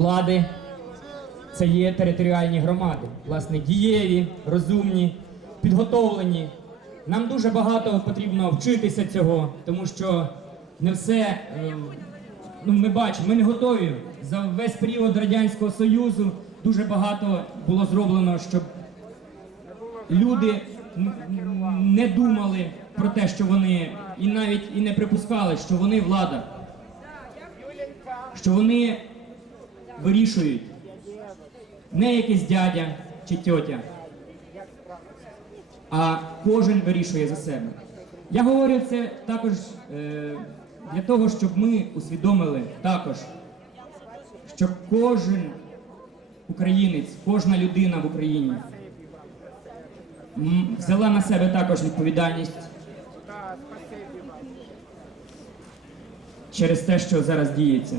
влади це є територіальні громади, власне, дієві, розумні, підготовлені. Нам дуже багато потрібно вчитися цього, тому що не все. е, Ну, ми бачимо, ми не готові. За весь період Радянського Союзу дуже багато було зроблено, щоб люди не думали про те, що вони, і навіть і не припускали, що вони влада, що вони вирішують не якийсь дядя чи тьотя, а кожен вирішує за себе. Я говорю це також е, для того, щоб ми усвідомили також, що кожен українець, кожна людина в Україні взяла на себе також відповідальність через те, що зараз діється,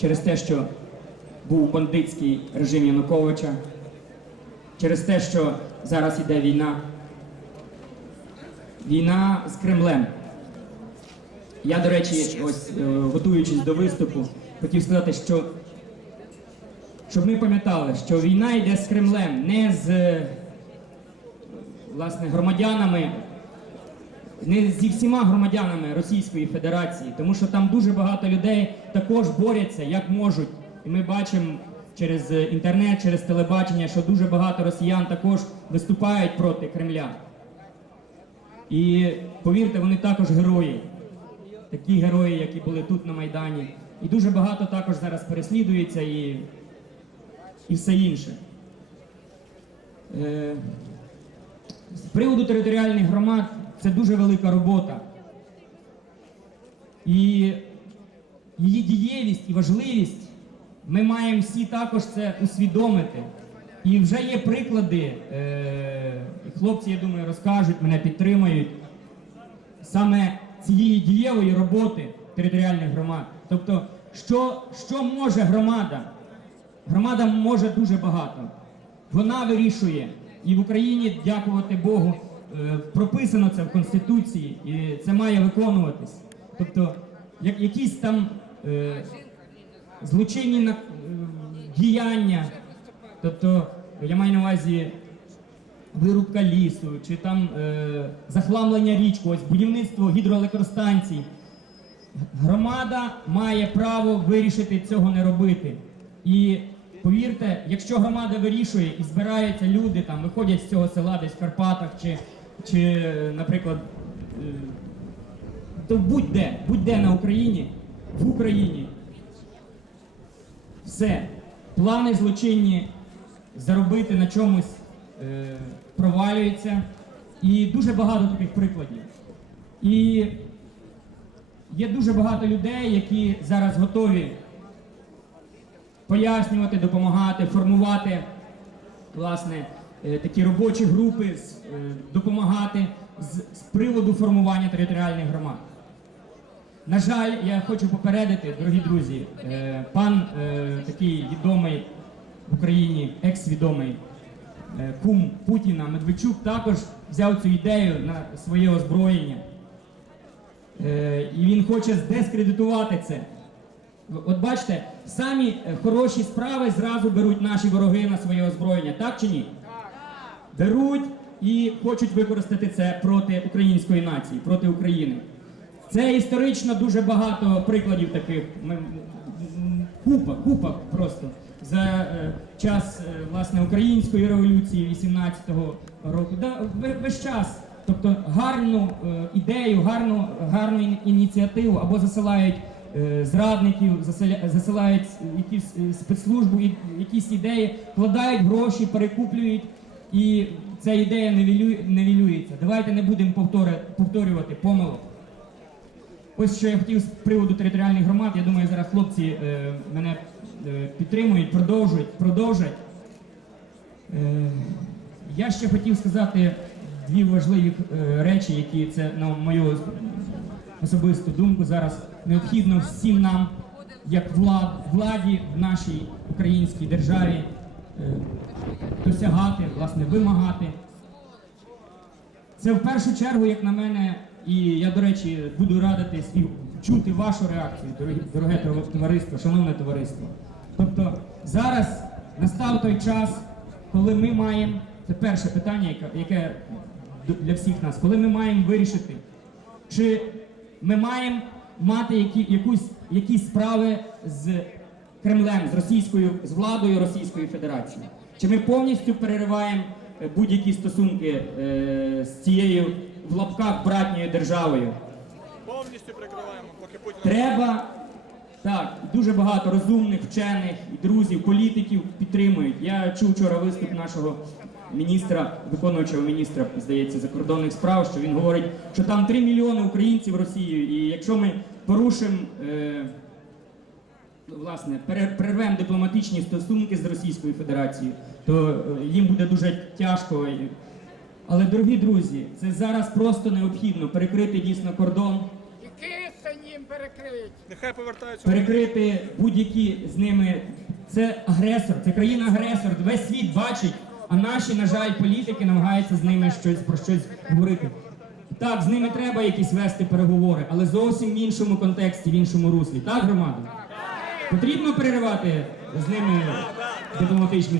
через те, що був бандитський режим Януковича, через те, що зараз іде війна. Війна з Кремлем. Я, до речі, ось е, готуючись до виступу, хотів сказати, що щоб ми пам'ятали, що війна йде з Кремлем, не з е, власне громадянами, не зі всіма громадянами Російської Федерації, тому що там дуже багато людей також борються як можуть. І ми бачимо через е, інтернет, через телебачення, що дуже багато росіян також виступають проти Кремля. І повірте, вони також герої. Такі герої, які були тут на Майдані. І дуже багато також зараз переслідується і, і все інше. Е, з приводу територіальних громад це дуже велика робота. І її дієвість і важливість ми маємо всі також це усвідомити. І вже є приклади, е, хлопці, я думаю, розкажуть, мене підтримають саме цієї дієвої роботи територіальних громад. Тобто, що, що може громада? Громада може дуже багато. Вона вирішує. І в Україні, дякувати Богу, е, прописано це в Конституції, і це має виконуватись. Тобто, як, якісь там е, злочинні е, діяння, тобто, я маю на увазі вирубка лісу, чи там е, захламлення річки, ось будівництво гідроелектростанцій. Громада має право вирішити цього не робити. І повірте, якщо громада вирішує і збираються люди, там виходять з цього села десь в Карпатах, чи, чи наприклад, е, то будь-де, будь-де на Україні, в Україні, все, плани злочинні заробити на чомусь е, провалюються. І дуже багато таких прикладів. І є дуже багато людей, які зараз готові пояснювати, допомагати, формувати власне е, такі робочі групи, е, допомагати з, з приводу формування територіальних громад. На жаль, я хочу попередити, дорогі друзі, е, пан е, такий відомий в Україні, екс-відомий е, кум Путіна Медведчук також взяв цю ідею на своє озброєння. І він хоче здискредитувати це. От бачите, самі хороші справи зразу беруть наші вороги на своє озброєння, так чи ні? Беруть і хочуть використати це проти української нації, проти України. Це історично дуже багато прикладів таких. Ми, купа, купа просто. За е, час е, власне української революції 18-го року. Да, весь час. Тобто гарну е, ідею, гарну, гарну ініціативу або засилають е, зрадників, засилають якісь е, якісь ідеї, вкладають гроші, перекуплюють, і ця ідея невілюється. Давайте не будемо повторювати помилок. Ось що я хотів з приводу територіальних громад. Я думаю, зараз хлопці е, мене е, підтримують, продовжують, продовжать. Е, я ще хотів сказати дві важливі е, речі, які це на мою особисту думку зараз необхідно всім нам, як влад, владі в нашій українській державі, е, досягати, власне, вимагати. Це в першу чергу, як на мене, і я, до речі, буду радитись і чути вашу реакцію, дороге товариство, шановне товариство. Тобто, зараз настав той час, коли ми маємо, це перше питання, яке, яке для всіх нас, коли ми маємо вирішити, чи ми маємо мати які, якусь, якісь справи з Кремлем, з російською, з владою Російської Федерації? Чи ми повністю перериваємо е, будь-які стосунки е, з цією в лапках братньою державою? Повністю прикриваємо, поки Путін Треба так, дуже багато розумних вчених друзів, політиків підтримують. Я чув вчора виступ нашого міністра, виконуючого міністра, здається, закордонних справ, що він говорить, що там 3 мільйони українців Росією, і якщо ми порушимо. Е, Власне, перервемо дипломатичні стосунки з Російською Федерацією, то е, їм буде дуже тяжко. Але, дорогі друзі, це зараз просто необхідно перекрити дійсно кордон, перекриють. нехай повертаються. перекрити будь-які з ними. Це агресор, це країна-агресор. Весь світ бачить, а наші, на жаль, політики намагаються з ними щось про щось говорити. Так, з ними треба якісь вести переговори, але зовсім в іншому контексті, в іншому руслі. Так, громада? Потрібно переривати з ними дипломатичні